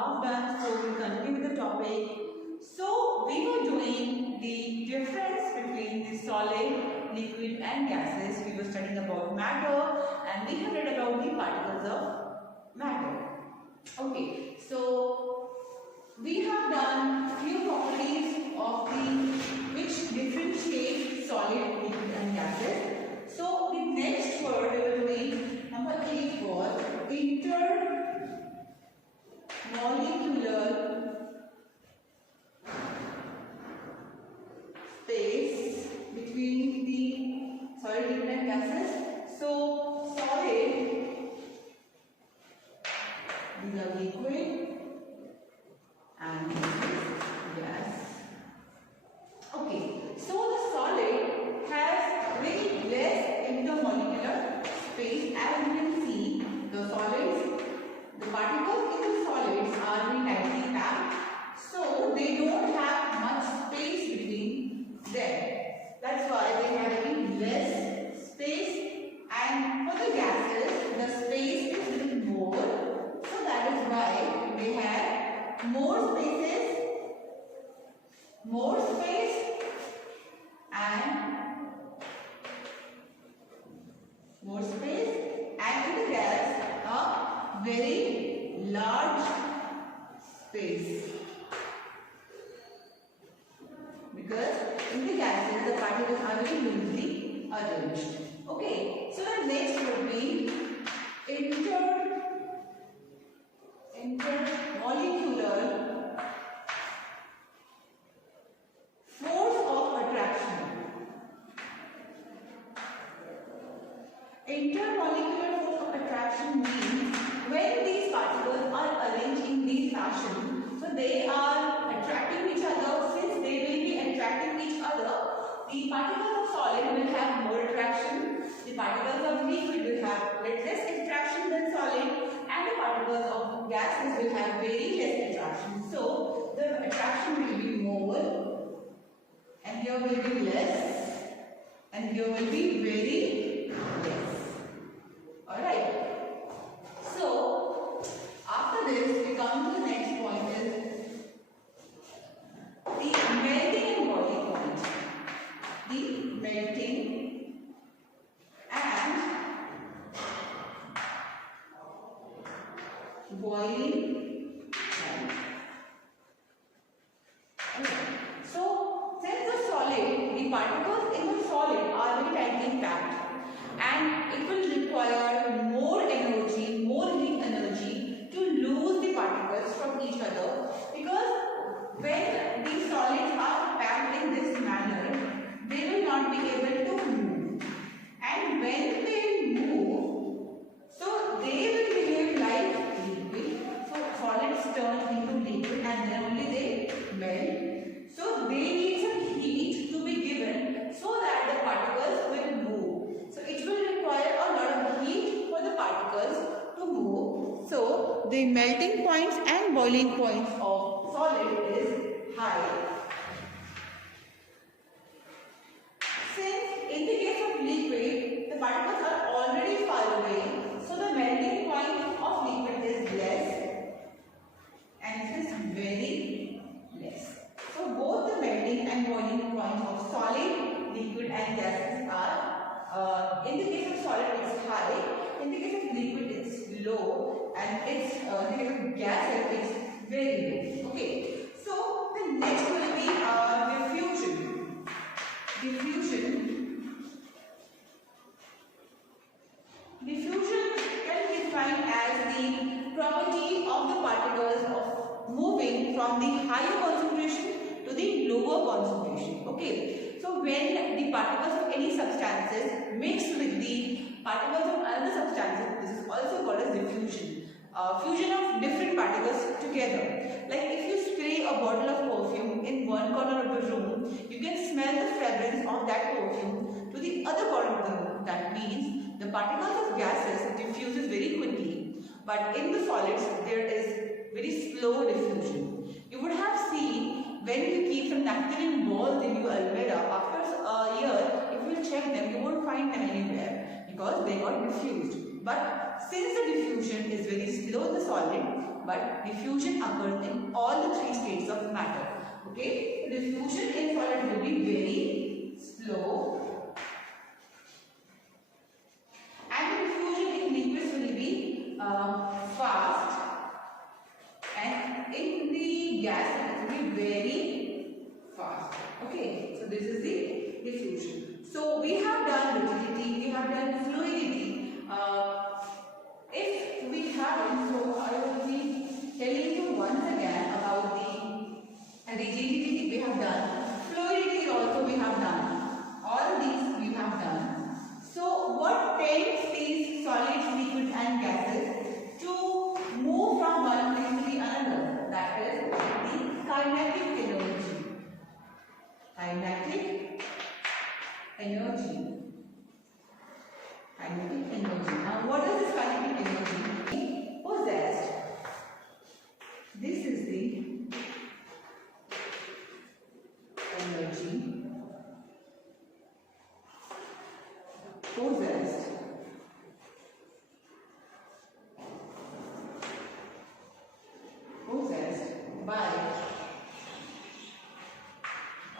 half done, so we'll continue with the topic. So we were doing the difference between the solid, liquid and gases. We were studying about matter and we have read about the particles of matter. Okay, so we have done few properties of the which differentiate solid, liquid and gases. So the next word we were doing, number 8 was intermolecular space between the solid, liquid and gases. So solid, these are liquid and gas. Okay, so the solid has very less intermolecular space. As you can see, the solids, the particles in the solids are very tightly packed, so they don't have much space between them. That's why they have very less space, and for the gases, the space is little more. So that is why they have more spaces, more space, and more space, and in the gas a very large space, because in the gases the particles are very loosely arranged. Okay, so the next would be intermolecular force of attraction. Intermolecular force of attraction means when these particles are arranged in this fashion, so they are attracting each other. Since they will be attracting each other, the particles of solid will have more attraction, the particles of liquid will have less attraction than solid, and the particles of gases will have very less attraction. So the attraction will be more, and here will be less, and here will be very less. Alright. So after this we come to the next point, is the melting and boiling point. The melting and boiling point. Okay. So since the solid, the particles in the solid are very tightly packed, and it will require more energy, more heat energy to lose the particles from each other, because when the solids are packed in this manner, they will not be able to move, and when they move, so they will behave like liquid. So solids turn into liquid and then only they melt. So they need some heat to be given so that the particles will move. So it will require a lot of heat for the particles to move. So the melting points and boiling points of solid is high. Since in the case of liquid, the particles are already far away, so the melting point of liquid is less, and it is very less. So both the melting and boiling points of solid, liquid and gases are, in the case of solid it's high, in the case of liquid it's low, and it's, in the case of gases it's very low. Okay, so the next will be diffusion. Diffusion can be defined as the property of the particles of moving from the higher concentration to the lower concentration. Okay, so when the particles of any substances mix with the particles of other substances, this is also called as diffusion. Fusion of different particles together. Like if you spray a bottle of perfume in one corner of the room, you can smell the fragrance of that perfume to the other corner of the room. That means the particles of gases diffuses very quickly, but in the solids there is very slow diffusion. You would have seen when you keep some nectarine balls in your almirah, after a year, if you check them, you won't find them anywhere because they got diffused. But since the diffusion is very slow in the solid, but diffusion occurs in all the three states of matter. Okay, so diffusion in solid will be very slow, and the diffusion in liquids will be fast, and in the gas it will be very fast. Okay, so this is the diffusion. So we have done rigidity, we have done fluidity. If we haven't, so I will be telling you once again about the rigidity we have done, fluidity also we have done, all these we have done. So what takes these solids, liquids and gases to move from one place to the another? That is the kinetic energy. Kinetic energy. Kinetic energy. Now what is this kinetic energy possessed? This is the energy possessed by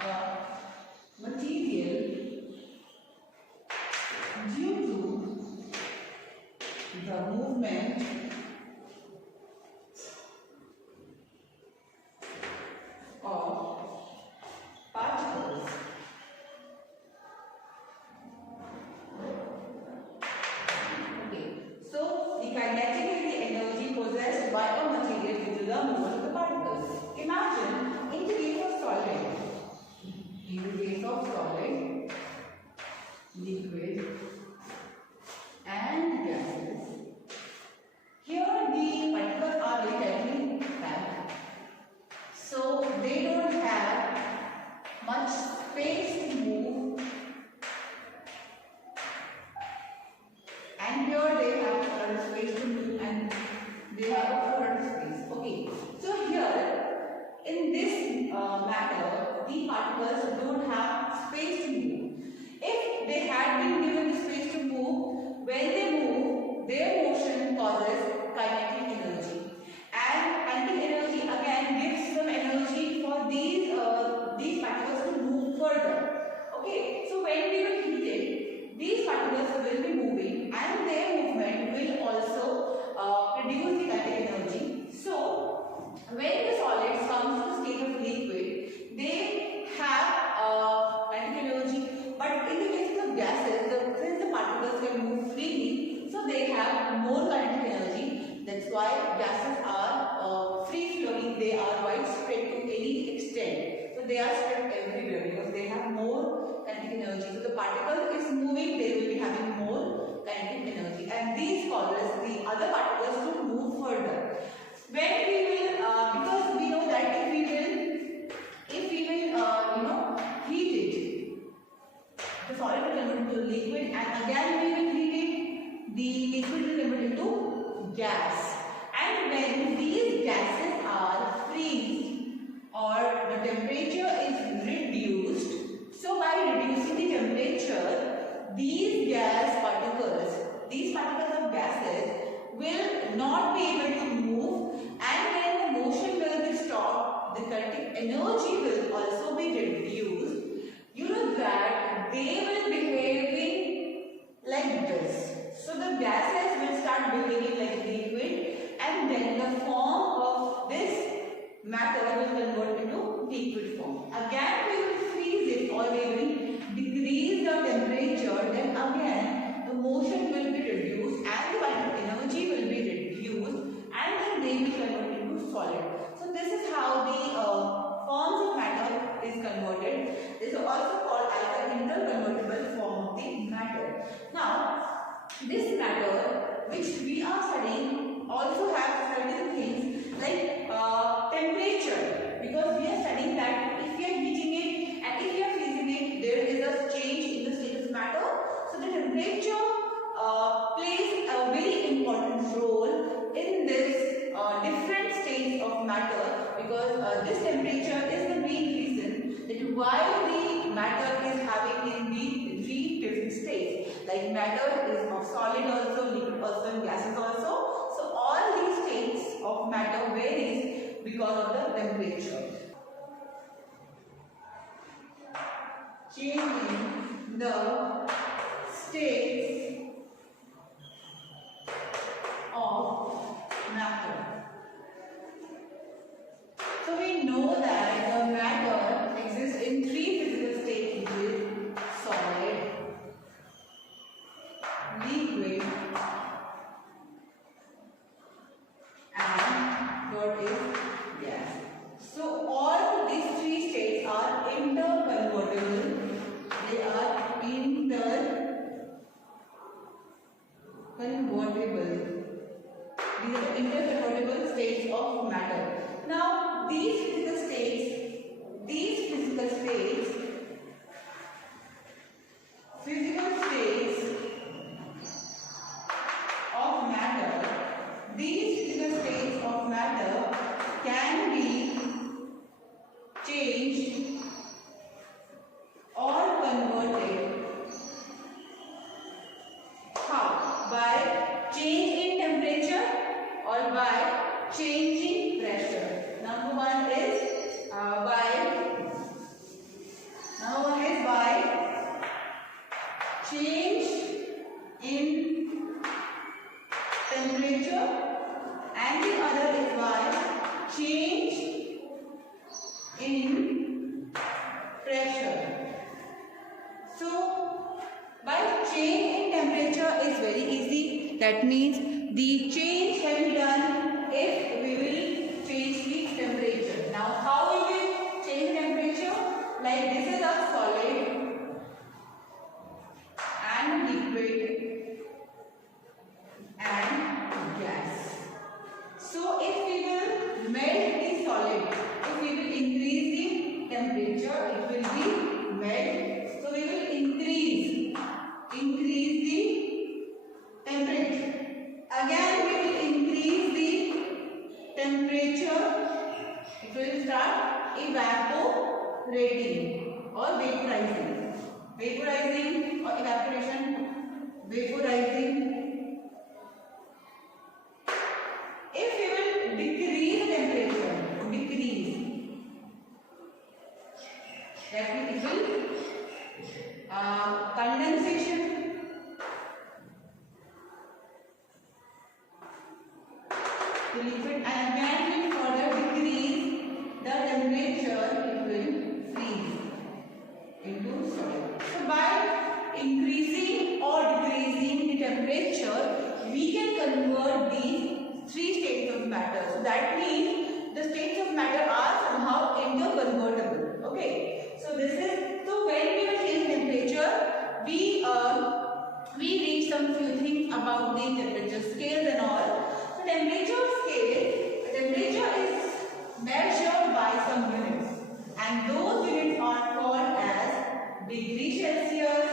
a material due to the movement of particles. Okay, so the kinetic is the energy possessed by a material due to the movement of the particles. Imagine in the case of solid, liquid and gases, here the particles are very tightly packed, so they don't have much space to move, and here they have a lot of space to move, and they have a lot of space. Okay, so here in this matter, the particles don't have space to move. If they had been given the space to move, when they move, their motion causes kinetic energy. And kinetic energy again gives some energy for these particles to move further. Okay, so when we will heat it, these particles will be moving, and their movement will also produce the kinetic energy. So when the solids comes to the state of liquid, they have kinetic energy. But in the case of gases, since the particles can move freely, so they have more kinetic energy. That's why gases are free flowing. They are widespread to any extent. So they are spread everywhere because they have more kinetic energy. So the particle is moving, they will be having more kinetic energy, and these causes the other particles to move further. When we will, because we know that if we will, heat it, the solid will convert into liquid, and again we will heat it, the liquid will convert into gas. And when these gases are freezed or the temperature is reduced, so by reducing the temperature, these particles of gases will not be able to move, and when the motion will be stopped, the kinetic energy will also be reduced. You know that they will be behaving like this. So the gases will start behaving like liquid, and then the form of this matter will convert into liquid form. Again we will freeze it, or we will decrease the temperature, then again the motion will be reduced and the kinetic energy will be reduced, and then they will convert into solid. So this is how the forms of matter is converted. This is also called as the interconvertible form of the matter. Now this matter which we are studying also has certain things like temperature, because we are studying that if we are heating it and if we are freezing it, there is a change in the state of matter. So the temperature plays a very important role in this different states of matter, because this temperature is the main reason that why the matter is having in the three different states. Like matter is of solid also, liquid also, and gases also. So all these states of of matter varies because of the temperature. Change in the states of matter. So we know that the matter exists in three physical states, which is solid, liquid, and what is gas. So all these three states are interconvertible. They are interconvertible. These are the interconvertible states of matter. Now these physical states of matter can be changed or converted. How? By change in temperature or by changing pressure. Number one is by change in temperature, and the other is by change in pressure. So by change in temperature is very easy. That means the change can be done if we will change the temperature. Now how we will change temperature? Like this is a solid and liquid and gas. So if we will melt the solid, if we will increase the temperature, it will be melt. So we will increase the temperature. Again we will increase the temperature. It will start evaporating or vaporizing. Vaporizing or evaporation. Vaporizing. If we will decrease the temperature, that means it will condensation. The liquid, and when we further decrease the temperature, it will freeze into solid. So by increasing or decreasing the temperature, we can convert these three states of matter. So that means the states of matter are somehow interconvertible. Okay. So this is, so when we will change temperature, we read some few things about the temperature scales and all. So temperature scale, temperature is measured by some units, and those units are called as degree Celsius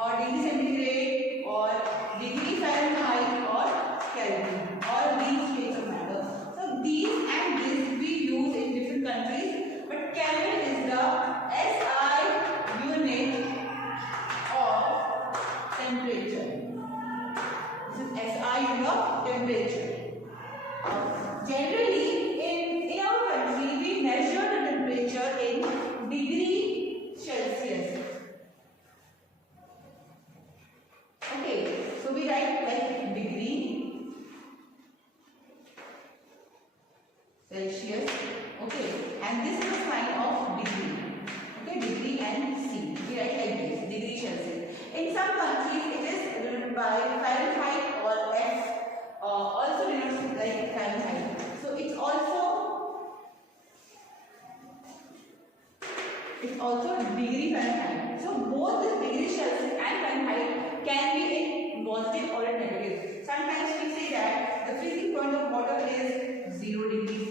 or degree centigrade or degree Fahrenheit or Kelvin. All these states of matter. So these and this we use in different countries, but Kelvin is the SI unit of temperature. This is SI unit of temperature. Generally, in our country, we measure the temperature in degree Celsius. Okay, so we write like degree Celsius. Okay, and this is a sign of degree. Okay, degree and C. We write like this, degree Celsius. In some countries, it is denoted by Fahrenheit or F. Also denoted like Fahrenheit. So it's also degree Fahrenheit. So both this degree Celsius and Fahrenheit can be in positive or in negative. Sometimes we say that the freezing point of water is 0 degree C.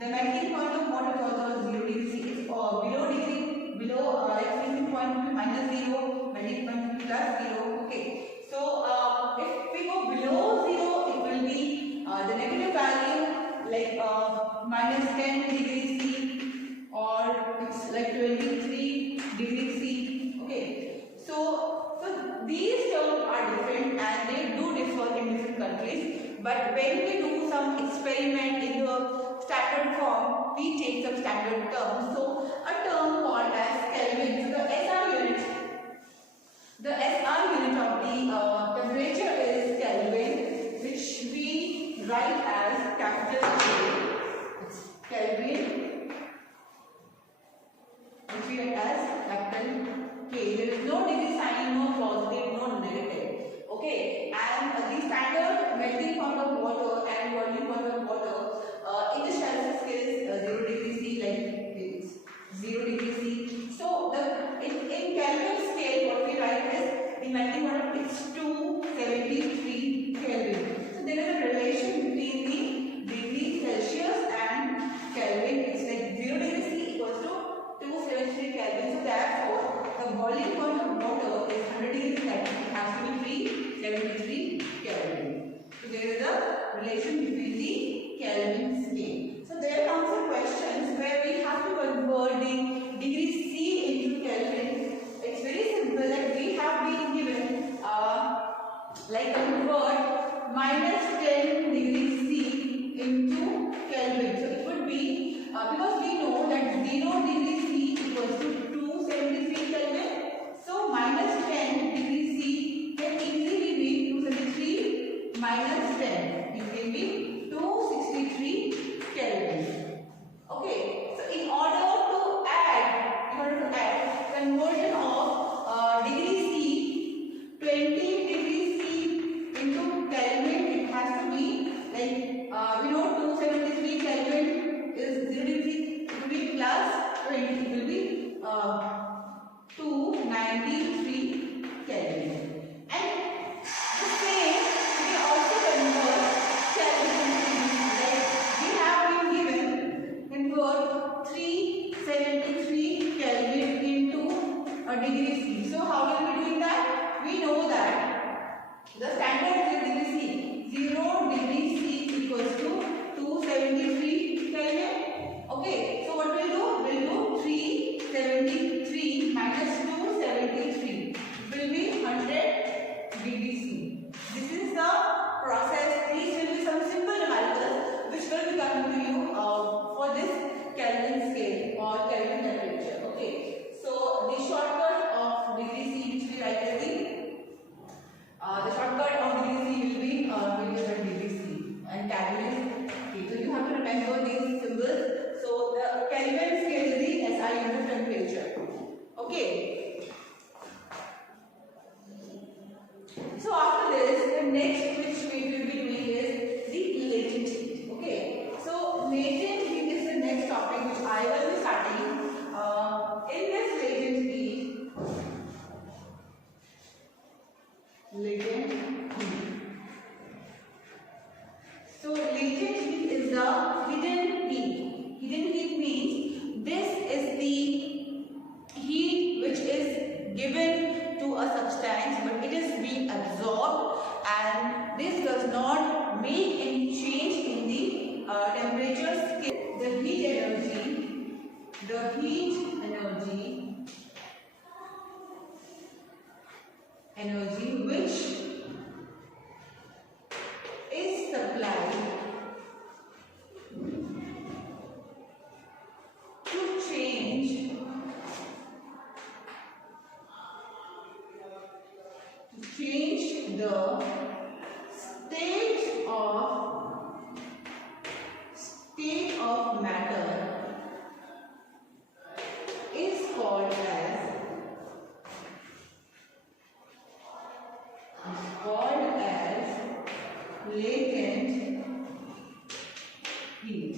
The melting point of water is also 0 degree C. It's below freezing point will be -0, melting point will be +0. Okay. So if we go below 0, it will be the negative value, like -10 degrees C, or it's like 23 degrees C. Okay. So these terms are different and they do differ in different countries. But when we do some experiment in the standard form, we take some standard terms. So a term called as Kelvin. So the SI unit of the temperature is Kelvin, which we write as capital K. It's Kelvin, which we write as capital K. There is no degree sign, no positive, no negative. Okay, and the standard melting point of water and boiling point of water in the Celsius scale is 0 degree C, like this, 0 degree C. So in Kelvin scale, what we write is the melting point is 273 Kelvin. So there is a relation between the degree Celsius and Kelvin. It's like 0 degree C equals to 273 Kelvin. So therefore, the boiling point of water is 100 degrees Celsius. It has to be 373 Kelvin. So there is a relation between the Kelvin scale. So there comes some questions where we have to convert the degree C into Kelvin. It's very simple. Like we have been given like convert minus 10 degrees C into Kelvin. So it would be because we know that 0 degree C equals to 273 Kelvin. So minus 10 degree C can easily be 273 minus 10. It will be 263 Kelvin. Okay. So in order to add conversion of degree C, 20 degree C into Kelvin, it has to be like we know 273 Kelvin is 0 degree, it will be plus 20, it will be 293 Kelvin. And the same we also convert Kelvin into, like we have been given convert 373 Kelvin into a degree C. So how will we do that? We know that the standard is degree C. 0 degree C equals to 273 Kelvin. Okay, so what we'll do? We'll do 373 minus 273 will be 100 degree C. This is the process. These will be some simple numericals which will be coming to you for this Kelvin scale or Kelvin temperature. Okay, so the shortcut of degree C which we write as the shortcut of degree C will be 27 degree C and Kelvin is okay. So you have to remember these symbols. So the Kelvin scale is the SI unit of temperature. Okay. So after this, the next which we will be doing is the latent heat. Okay. So latent heat is the next topic which I will be studying. In this latent heat, so latent heat is the hidden heat. Hidden heat means this is the heat which is given to a substance but it is being absorbed and this does not make any change in the temperature scale. The heat energy which is supplied to change the state of matter is called as latent heat.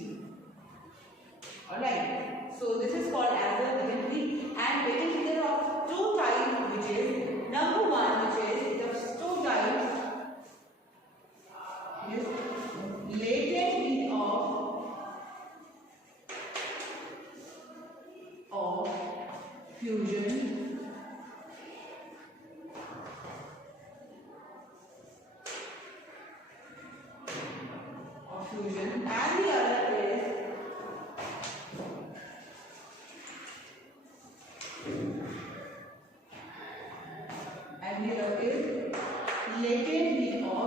Alright, so this is called as a latent heat, and latent heat there are two types, which is number one, which is the two types is latent heat of fusion and the other is latent heat of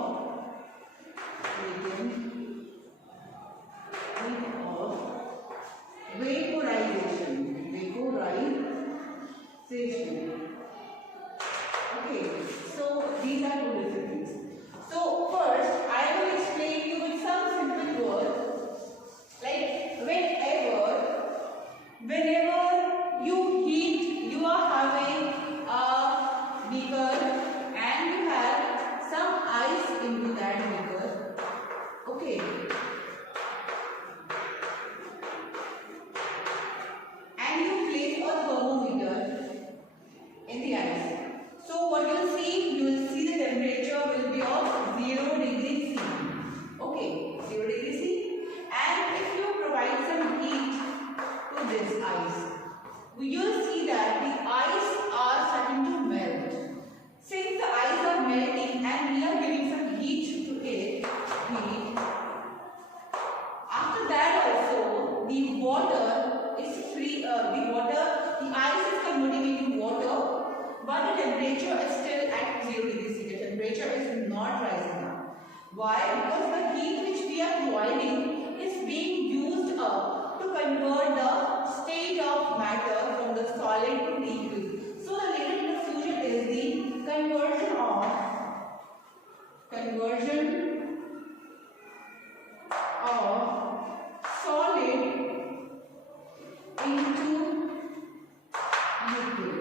temperature is still at 0 degrees C. The temperature is not rising up. Why? Because the heat which we are boiling is being used up to convert the state of matter from the solid to liquid. So the latent heat of fusion is the conversion of solid into liquid.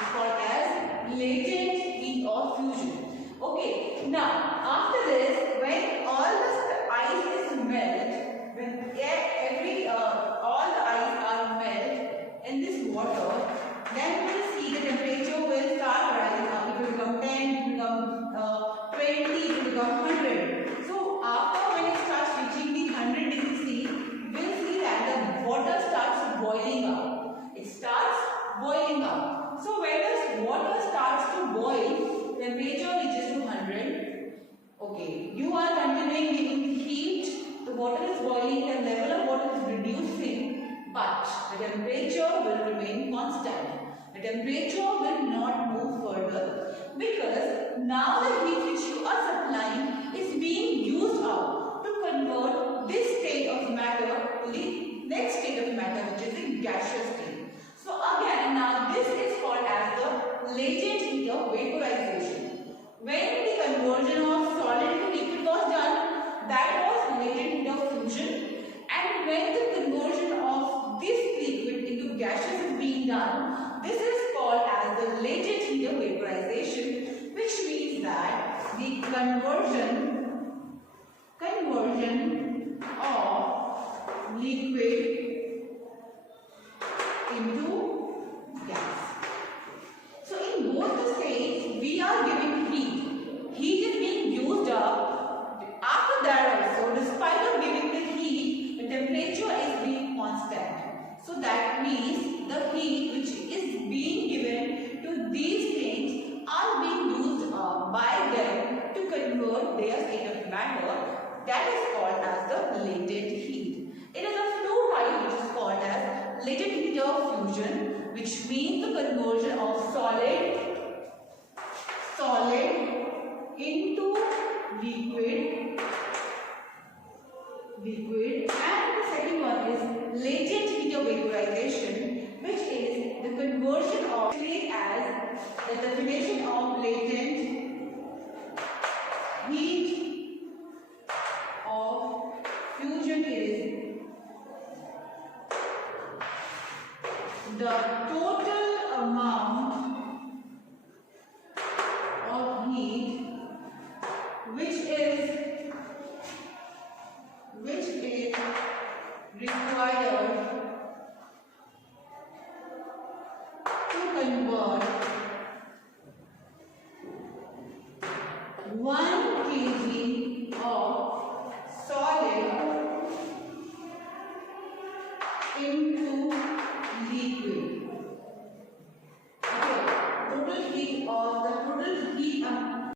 It's called as latent heat of fusion. Okay, now after this, when all the ice is melt, when all the ice are melt in this water, then we will see the temperature will start rising up. It will become 10, it will become 20, it will become 100. So after when it starts reaching the 100 degrees C, we will see that the water starts boiling up. It starts boiling up. So when this water starts to boil, temperature reaches to 100. Okay, you are continuing giving heat, the water is boiling, the level of water is reducing, but the temperature will remain constant. The temperature will not move further because now the heat which you are supplying is being used up to convert this state of matter to the next state of matter, which is the gaseous state. So again, now this is called as the latent heat of vaporization. When the conversion of solid into liquid was done, that was latent heat of fusion, and when the conversion of this liquid into gaseous is being done, this is called as the latent heat of vaporization, which means that the conversion of liquid into gas. So in both the states, we are giving heat. Heat is being used up. After that also, despite of giving the heat, the temperature is being constant. So that means the heat which is being given to these things are being used up by them to convert their state of matter. That is called as the latent heat. It is a flow type which is called as latent heat of fusion, which means the conversion of solid into liquid, and the second one is latent heat of vaporization, which is the conversion of, as the definition of latent heat of fusion is the total amount of heat which is required to convert 1 kg of solid into